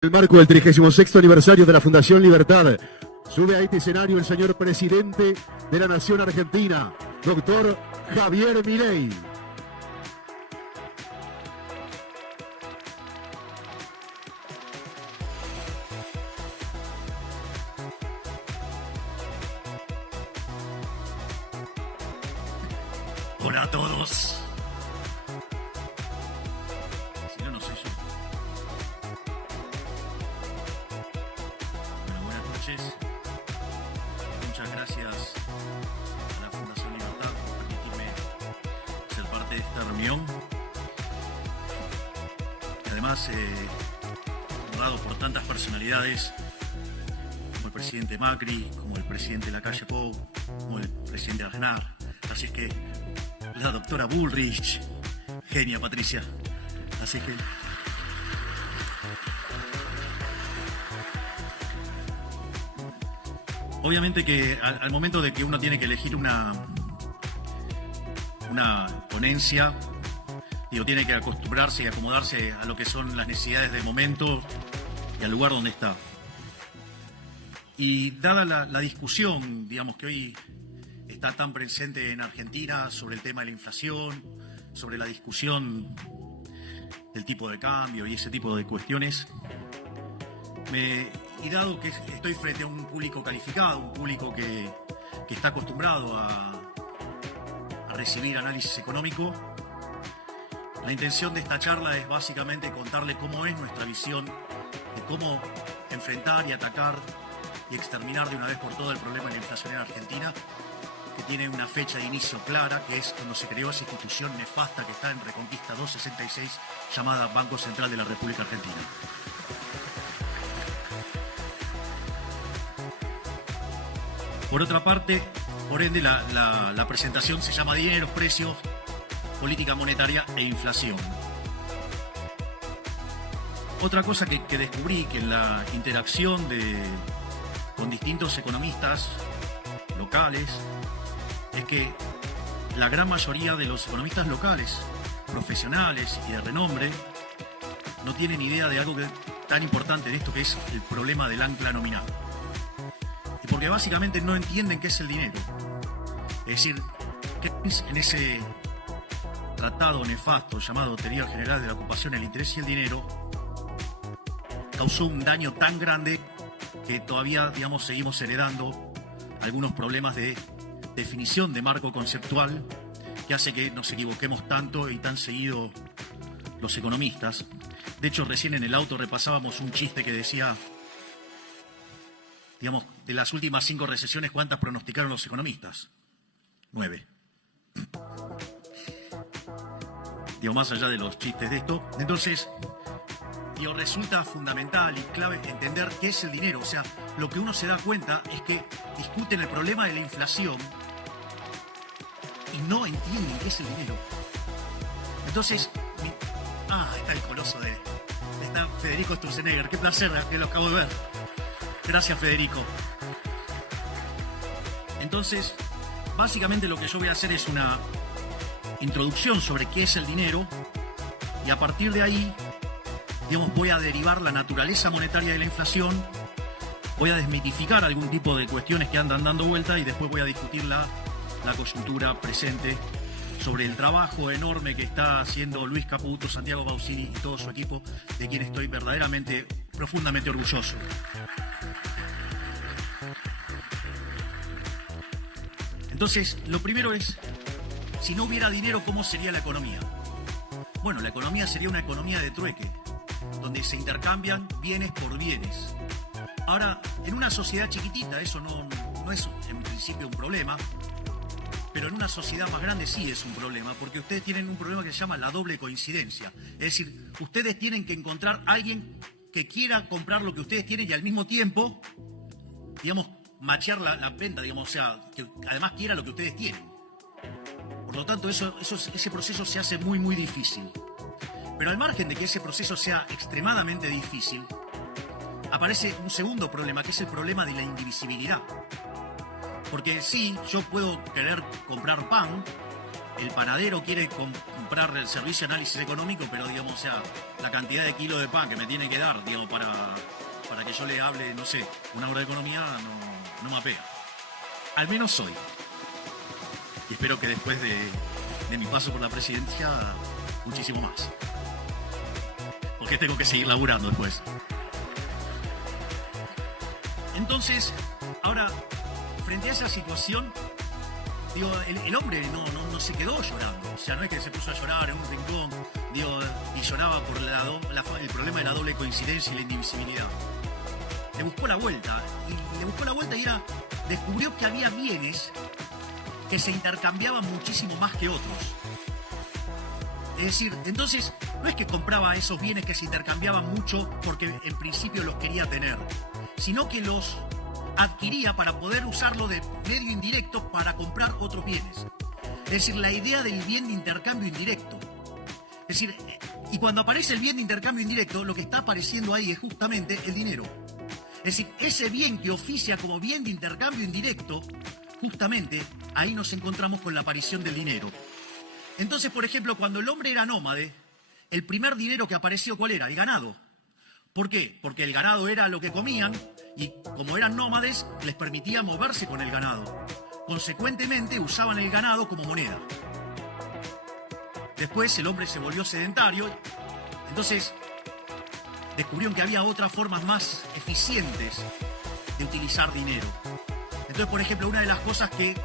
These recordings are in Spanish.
En el marco del 36º aniversario de la Fundación Libertad, sube a este escenario el señor presidente de la Nación Argentina, doctor Javier Milei. Hola a todos. Si no, no soy yo. Bueno, buenas noches. Muchas gracias a la Fundación Libertad por permitirme ser parte de esta reunión. Y además, honrado por tantas personalidades como el presidente Macri, como el presidente Lacalle Pou, como el presidente Aznar. Así es que la doctora Bullrich, genia Patricia. Así que obviamente que al momento de que uno tiene que elegir una ponencia, tiene que acostumbrarse y acomodarse a lo que son las necesidades del momento y al lugar donde está. Y dada la discusión, digamos, que hoy está tan presente en Argentina sobre el tema de la inflación, sobre la discusión del tipo de cambio y ese tipo de cuestiones, y dado que estoy frente a un público calificado, un público que está acostumbrado a recibir análisis económico, la intención de esta charla es básicamente contarle cómo es nuestra visión de cómo enfrentar y atacar y exterminar de una vez por todas el problema de la inflación en Argentina, que tiene una fecha de inicio clara, que es cuando se creó esa institución nefasta que está en Reconquista 266, llamada Banco Central de la República Argentina. Por otra parte, por ende, la presentación se llama Dineros, Precios, Política Monetaria e Inflación. Otra cosa que descubrí que en la interacción con distintos economistas locales es que la gran mayoría de los economistas locales, profesionales y de renombre, no tienen idea de algo tan importante de esto, que es el problema del ancla nominal. Y porque básicamente no entienden qué es el dinero. Es decir, qué es en ese tratado nefasto llamado Teoría General de la Ocupación, el interés y el dinero, causó un daño tan grande que todavía, digamos, seguimos heredando algunos problemas de definición de marco conceptual que hace que nos equivoquemos tanto y tan seguido los economistas. De hecho, recién en el auto repasábamos un chiste que decía, digamos, de las últimas 5 recesiones, ¿cuántas pronosticaron los economistas? 9. Digo, más allá de los chistes de esto. Entonces, resulta fundamental y clave entender qué es el dinero. O sea, lo que uno se da cuenta es que discuten el problema de la inflación y no entienden qué es el dinero. Entonces, está el coloso está Federico Sturzenegger. Qué placer que lo acabo de ver. Gracias, Federico. Entonces, básicamente lo que yo voy a hacer es una introducción sobre qué es el dinero y a partir de ahí, digamos, voy a derivar la naturaleza monetaria de la inflación, voy a desmitificar algún tipo de cuestiones que andan dando vuelta y después voy a discutir la coyuntura presente sobre el trabajo enorme que está haciendo Luis Caputo, Santiago Bausini y todo su equipo, de quien estoy verdaderamente, profundamente orgulloso. Entonces, lo primero es, si no hubiera dinero, ¿cómo sería la economía? Bueno, la economía sería una economía de trueque, donde se intercambian bienes por bienes. Ahora, en una sociedad chiquitita eso no es en principio un problema, pero en una sociedad más grande sí es un problema, porque ustedes tienen un problema que se llama la doble coincidencia. Es decir, ustedes tienen que encontrar a alguien que quiera comprar lo que ustedes tienen y al mismo tiempo, digamos, machear la venta, digamos, o sea, que además quiera lo que ustedes tienen. Por lo tanto, ese proceso se hace muy, muy difícil. Pero al margen de que ese proceso sea extremadamente difícil, aparece un segundo problema, que es el problema de la indivisibilidad. Porque sí, yo puedo querer comprar pan, el panadero quiere comprar el servicio de análisis económico, pero digamos, o sea, la cantidad de kilos de pan que me tiene que dar, digamos, para que yo le hable, no sé, una hora de economía, no me apega. Al menos hoy. Y espero que después de mi paso por la presidencia, muchísimo más. Porque tengo que seguir laburando después. Entonces, ahora, frente a esa situación, digo, el hombre no se quedó llorando. O sea, no es que se puso a llorar en un rincón, digo, y lloraba por el problema de la doble coincidencia y la indivisibilidad. Le buscó la vuelta, y descubrió que había bienes que se intercambiaban muchísimo más que otros. Es decir, entonces, no es que compraba esos bienes que se intercambiaban mucho porque en principio los quería tener, sino que los adquiría para poder usarlo de medio indirecto para comprar otros bienes. Es decir, la idea del bien de intercambio indirecto. Es decir, y cuando aparece el bien de intercambio indirecto, lo que está apareciendo ahí es justamente el dinero. Es decir, ese bien que oficia como bien de intercambio indirecto, justamente ahí nos encontramos con la aparición del dinero. Entonces, por ejemplo, cuando el hombre era nómade, el primer dinero que apareció, ¿cuál era? El ganado. ¿Por qué? Porque el ganado era lo que comían y como eran nómades, les permitía moverse con el ganado. Consecuentemente, usaban el ganado como moneda. Después el hombre se volvió sedentario, entonces descubrieron que había otras formas más eficientes de utilizar dinero. Entonces, por ejemplo, una de las cosas que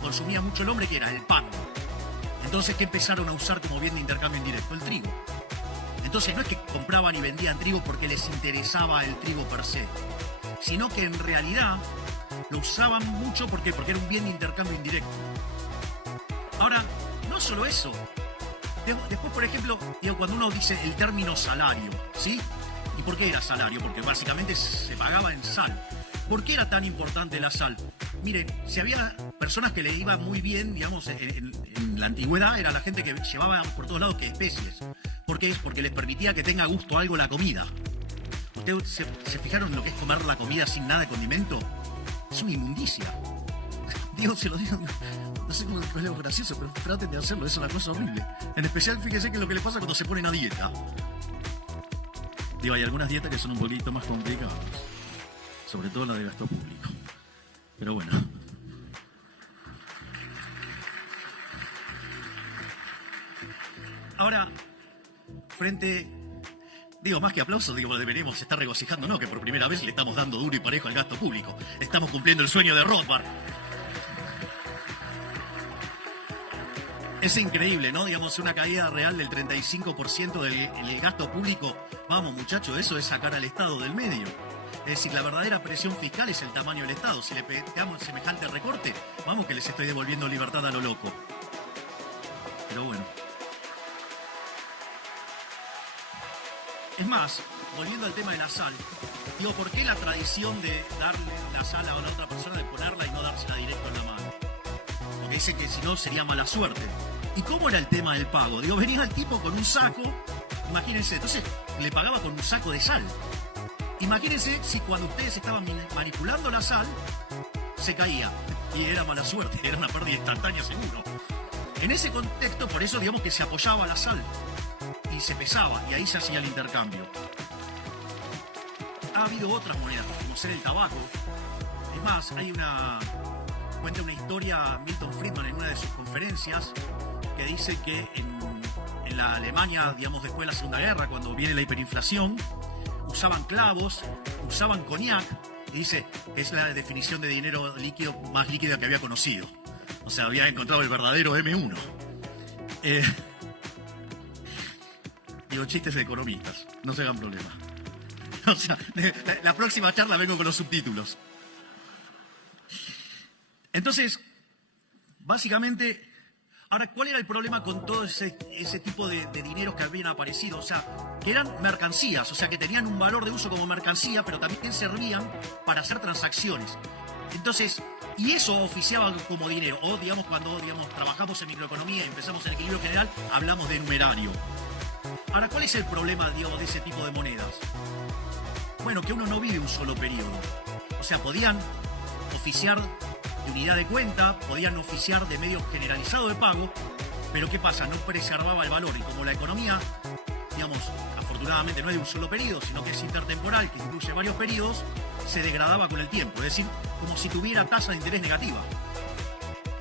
consumía mucho el hombre, que era el pan. Entonces, ¿qué empezaron a usar como bien de intercambio indirecto? El trigo. Entonces, no es que compraban y vendían trigo porque les interesaba el trigo per se, sino que en realidad lo usaban mucho porque era un bien de intercambio indirecto. Ahora, no solo eso. Después, por ejemplo, cuando uno dice el término salario, ¿sí? ¿Y por qué era salario? Porque básicamente se pagaba en sal. ¿Por qué era tan importante la sal? Miren, si había personas que le iban muy bien, digamos, en la antigüedad, era la gente que llevaba por todos lados que especies. ¿Por qué? Porque les permitía que tenga gusto algo la comida. ¿Ustedes se fijaron en lo que es comer la comida sin nada de condimento? Es una inmundicia. Digo, se lo digo, no sé cómo es algo gracioso, pero traten de hacerlo, es una cosa horrible. En especial, fíjense que es lo que les pasa cuando se ponen a dieta. Digo, hay algunas dietas que son un poquito más complicadas. Sobre todo la de gasto público. Pero bueno. Ahora, digo, más que aplausos, digo, deberíamos estar regocijando, ¿no? Que por primera vez le estamos dando duro y parejo al gasto público. Estamos cumpliendo el sueño de Rothbard. Es increíble, ¿no? Digamos, una caída real del 35% del gasto público. Vamos, muchachos, eso es sacar al Estado del medio. Es decir, la verdadera presión fiscal es el tamaño del Estado. Si le pegamos semejante recorte, vamos que les estoy devolviendo libertad a lo loco. Pero bueno. Es más, volviendo al tema de la sal, digo, ¿por qué la tradición de darle la sal a la otra persona, de ponerla y no dársela directo en la mano? Porque dicen que si no sería mala suerte. ¿Y cómo era el tema del pago? Digo, venía el tipo con un saco, imagínense, entonces le pagaba con un saco de sal. Imagínense si cuando ustedes estaban manipulando la sal, se caía. Y era mala suerte, era una pérdida instantánea seguro. En ese contexto, por eso digamos que se apoyaba la sal. Y se pesaba, y ahí se hacía el intercambio. Ha habido otras monedas, como ser el tabaco. Es más, cuenta una historia Milton Friedman en una de sus conferencias, que dice que en la Alemania, digamos, después de la Segunda Guerra, cuando viene la hiperinflación, usaban clavos, usaban coñac, y dice que es la definición de dinero líquido más líquida que había conocido. O sea, había encontrado el verdadero M1. Digo, chistes de economistas, no se hagan problema. O sea, la próxima charla vengo con los subtítulos. Entonces, básicamente, ahora, ¿cuál era el problema con todo ese tipo de dineros que habían aparecido? O sea, que eran mercancías, o sea, que tenían un valor de uso como mercancía, pero también servían para hacer transacciones. Entonces, y eso oficiaba como dinero. O, digamos, cuando trabajamos en microeconomía y empezamos en equilibrio general, hablamos de numerario. Ahora, ¿cuál es el problema, digamos, de ese tipo de monedas? Bueno, que uno no vive un solo periodo. O sea, podían oficiar de unidad de cuenta, podían oficiar de medio generalizado de pago, Pero ¿qué pasa? No preservaba el valor. Y como la economía, digamos, afortunadamente no es de un solo periodo, sino que es intertemporal, que incluye varios periodos, se degradaba con el tiempo. Es decir, como si tuviera tasa de interés negativa.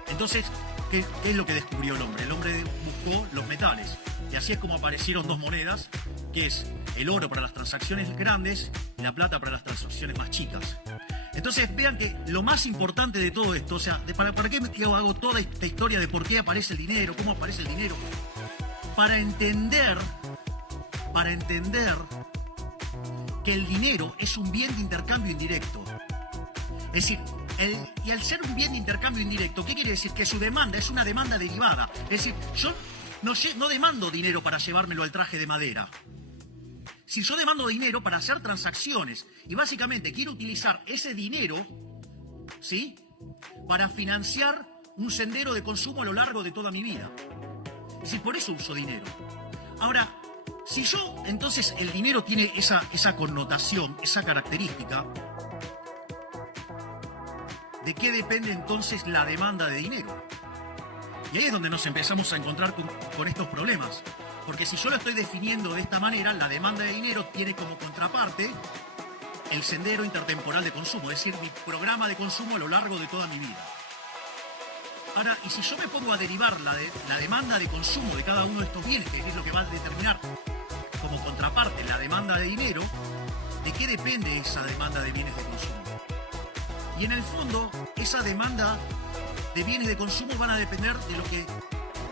Entonces, ¿qué es lo que descubrió el hombre? El hombre buscó los metales. Y así es como aparecieron dos monedas, que es el oro para las transacciones grandes y la plata para las transacciones más chicas. Entonces, vean que lo más importante de todo esto, o sea, ¿para qué hago toda esta historia de por qué aparece el dinero, cómo aparece el dinero? Para entender que el dinero es un bien de intercambio indirecto. Es decir, y al ser un bien de intercambio indirecto, ¿qué quiere decir? Que su demanda es una demanda derivada. Es decir, yo no demando dinero para llevármelo al traje de madera. Si yo demando dinero para hacer transacciones y básicamente quiero utilizar ese dinero, ¿sí?, para financiar un sendero de consumo a lo largo de toda mi vida. Es decir, por eso uso dinero. Ahora, si yo, entonces el dinero tiene esa connotación, esa característica, ¿de qué depende entonces la demanda de dinero? Y ahí es donde nos empezamos a encontrar con estos problemas. Porque si yo lo estoy definiendo de esta manera, la demanda de dinero tiene como contraparte el sendero intertemporal de consumo, es decir, mi programa de consumo a lo largo de toda mi vida. Ahora, y si yo me pongo a derivar la demanda de consumo de cada uno de estos bienes, que es lo que va a determinar como contraparte la demanda de dinero, ¿de qué depende esa demanda de bienes de consumo? Y en el fondo, esa demanda de bienes de consumo van a depender de lo que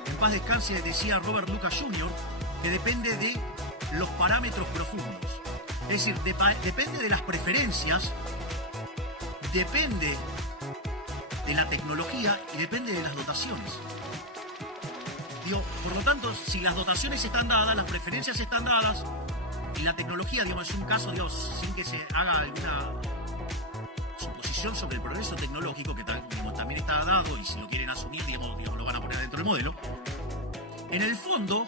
en paz descanse decía Robert Lucas Jr., que depende de los parámetros profundos. Es decir, depende de las preferencias, depende de la tecnología y depende de las dotaciones. Por lo tanto, si las dotaciones están dadas, las preferencias están dadas y la tecnología, es un caso, sin que se haga alguna suposición sobre el progreso tecnológico, que también está dado, y si lo quieren asumir, lo van a poner dentro del modelo. En el fondo,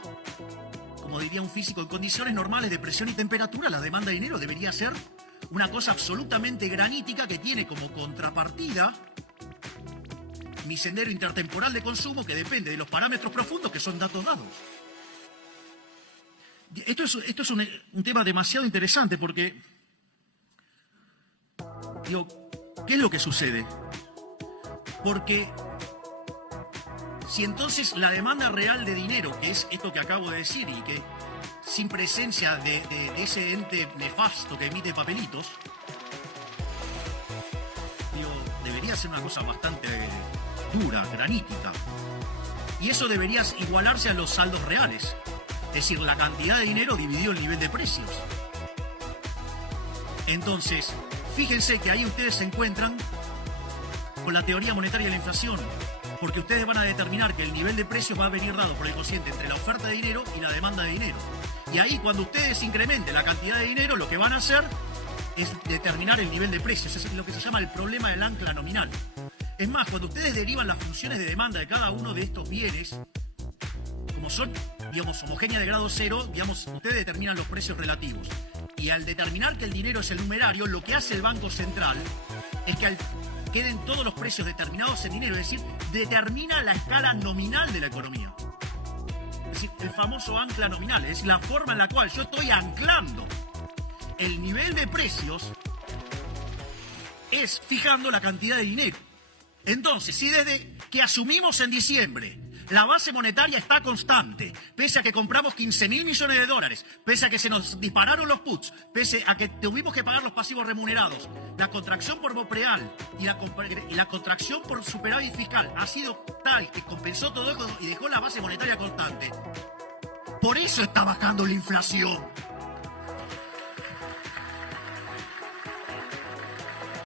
como diría un físico, en condiciones normales de presión y temperatura, la demanda de dinero debería ser una cosa absolutamente granítica que tiene como contrapartida mi sendero intertemporal de consumo, que depende de los parámetros profundos, que son datos dados. Esto es un tema demasiado interesante porque, ¿qué es lo que sucede? Porque si entonces la demanda real de dinero, que es esto que acabo de decir, y que sin presencia de ese ente nefasto que emite papelitos, debería ser una cosa bastante dura, granítica. Y eso debería igualarse a los saldos reales. Es decir, la cantidad de dinero dividido el nivel de precios. Entonces, fíjense que ahí ustedes se encuentran con la teoría monetaria de la inflación, porque ustedes van a determinar que el nivel de precios va a venir dado por el cociente entre la oferta de dinero y la demanda de dinero. Y ahí, cuando ustedes incrementen la cantidad de dinero, lo que van a hacer es determinar el nivel de precios. Es lo que se llama el problema del ancla nominal. Es más, cuando ustedes derivan las funciones de demanda de cada uno de estos bienes, como son, homogéneas de grado cero, ustedes determinan los precios relativos. Y al determinar que el dinero es el numerario, lo que hace el Banco Central es que queden todos los precios determinados en dinero, es decir, determina la escala nominal de la economía. Es decir, el famoso ancla nominal, es decir, la forma en la cual yo estoy anclando el nivel de precios es fijando la cantidad de dinero. Entonces, si desde que asumimos en diciembre la base monetaria está constante, pese a que compramos 15.000 millones de dólares, pese a que se nos dispararon los puts, pese a que tuvimos que pagar los pasivos remunerados, la contracción por Bopreal y la contracción por superávit fiscal ha sido tal que compensó todo eso y dejó la base monetaria constante. Por eso está bajando la inflación.